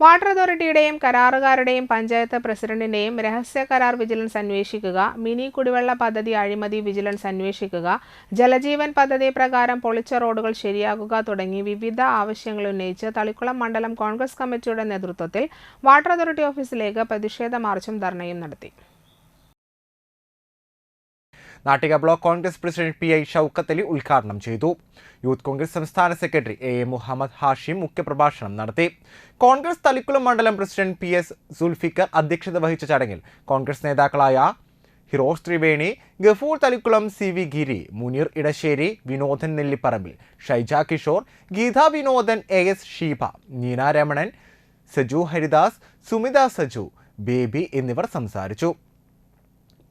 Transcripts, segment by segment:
Water അതോറിറ്റിയുടെയും കരാറുകാരുടെയും panchayat പ്രസിഡന്റിന്റെയും രഹസ്യ കരാർ vigilance അന്വേഷിക്കുക മിനി കുടിവെള്ള പദ്ധതി അഴിമതി വിജിലൻസ് അന്വേഷിക്കുക ജലജീവൻ പദ്ധതി പ്രകാരം പൊളിച്ച റോഡുകൾ ശരിയാക്കുക തുടങ്ങി വിവിധ ആവശ്യങ്ങൾ ഉന്നയിച്ച് തളിക്കുളം മണ്ഡലം കോൺഗ്രസ് കമ്മിറ്റിയുടെ നേതൃത്വത്തിൽ വാട്ടർ അതോറിറ്റി ഓഫീസിലേക്ക് പ്രതിഷേധ മാർച്ചും ധർണയും നടത്തി. Nattika block Congress president P I Shoukathali ഉദ്ഘാടനം ചെയ്തു. യൂത്ത് കോൺഗ്രസ് സംസ്ഥാന secretary A A Muhammad Hashim മുഖ്യപ്രഭാഷണം നടത്തി. കോൺഗ്രസ് തളിക്കുളം മണ്ഡലം പ്രസിഡന്റ് പി എസ് സുൽഫിക്കർ അധ്യക്ഷത വഹിച്ച ചടങ്ങിൽ കോൺഗ്രസ് നേതാക്കളായ Hiros Triveni Gafoor Thalikkulam C V Giri Muneer Edassery Vinodan Nellipparambil Shaija Kishore Geetha Vinodan A S Sheeba Neena Ramanan Saju Haridas Sumitha Saju Baby എന്നിവർ സംസാരിച്ചു.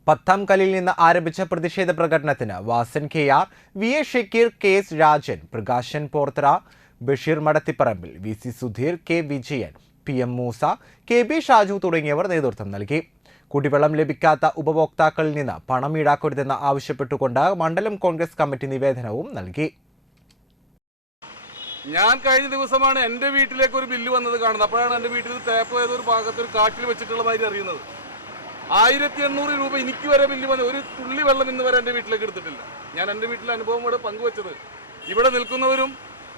പത്താം കല്ലിൽ നിന്ന് ആരംഭിച്ച പ്രതിഷേധ പ്രകടനത്തിന് Vasan K R V A Shakeer K S Rajan Prakashan Porthara Basheer Madathipparambil V C Sudheer K Vijayan P M Moosa K B Shaju തുടങ്ങിയവർ നേതൃത്വം നൽകി. കുടിവെള്ളം ലഭിക്കാത്ത ഉപഭോക്താക്കളിൽ നിന്ന് പണം ഈടാക്കരുതെന്ന് ആവശ്യപ്പെട്ടുകൊണ്ട് മണ്ഡലം കോൺഗ്രസ് കമ്മിറ്റി നിവേദനവും നൽകി. ഞാൻ കഴിഞ്ഞ ദിവസമാണ് എന്റെ വീട്ടിലേക്ക് ഒരു ബില്ല് വന്നത് കാണുന്നത്. അപ്പോഴാണ് എന്റെ വീട്ടിൽ തേപ്പ് ഏതൊരു ഭാഗത്ത് ഒരു കാട്ടിൽ വെച്ചിട്ടുള്ള മാതിരി അറിയുന്നത്. ആയിരത്തി എണ്ണൂറ് രൂപ എനിക്ക് വരെ ബില്ല് വന്ന് ഒരു തുള്ളി വെള്ളം ഇന്ന് വരെ എന്റെ വീട്ടിലേക്ക് എടുത്തിട്ടില്ല. ഞാൻ എന്റെ വീട്ടിലെ അനുഭവം ഇവിടെ പങ്കുവച്ചത്. ഇവിടെ നിൽക്കുന്നവരും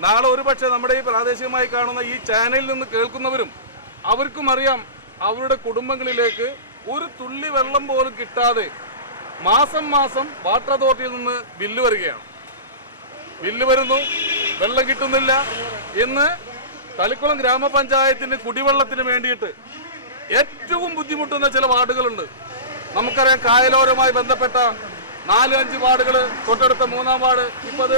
നാളെ ഒരു പക്ഷേ നമ്മുടെ ഈ പ്രാദേശികമായി കാണുന്ന ഈ ചാനലിൽ നിന്ന് കേൾക്കുന്നവരും അവർക്കും അറിയാം അവരുടെ കുടുംബങ്ങളിലേക്ക് ഒരു തുള്ളി വെള്ളം പോലും കിട്ടാതെ മാസം മാസം വാട്ടർ അതോറിറ്റിയിൽ നിന്ന് ബില്ല് വരികയാണ്. ബില്ല് വരുന്നു വെള്ളം കിട്ടുന്നില്ല എന്ന് തളിക്കുളം ഗ്രാമപഞ്ചായത്തിന് കുടിവെള്ളത്തിന് വേണ്ടിയിട്ട് ഏറ്റവും ബുദ്ധിമുട്ടുന്ന ചില വാർഡുകളുണ്ട്. നമുക്കറിയാം കായലോരവുമായി ബന്ധപ്പെട്ട നാല് അഞ്ച് വാർഡുകൾ തൊട്ടടുത്ത മൂന്നാം വാർഡ് ഇപ്പോൾ അത്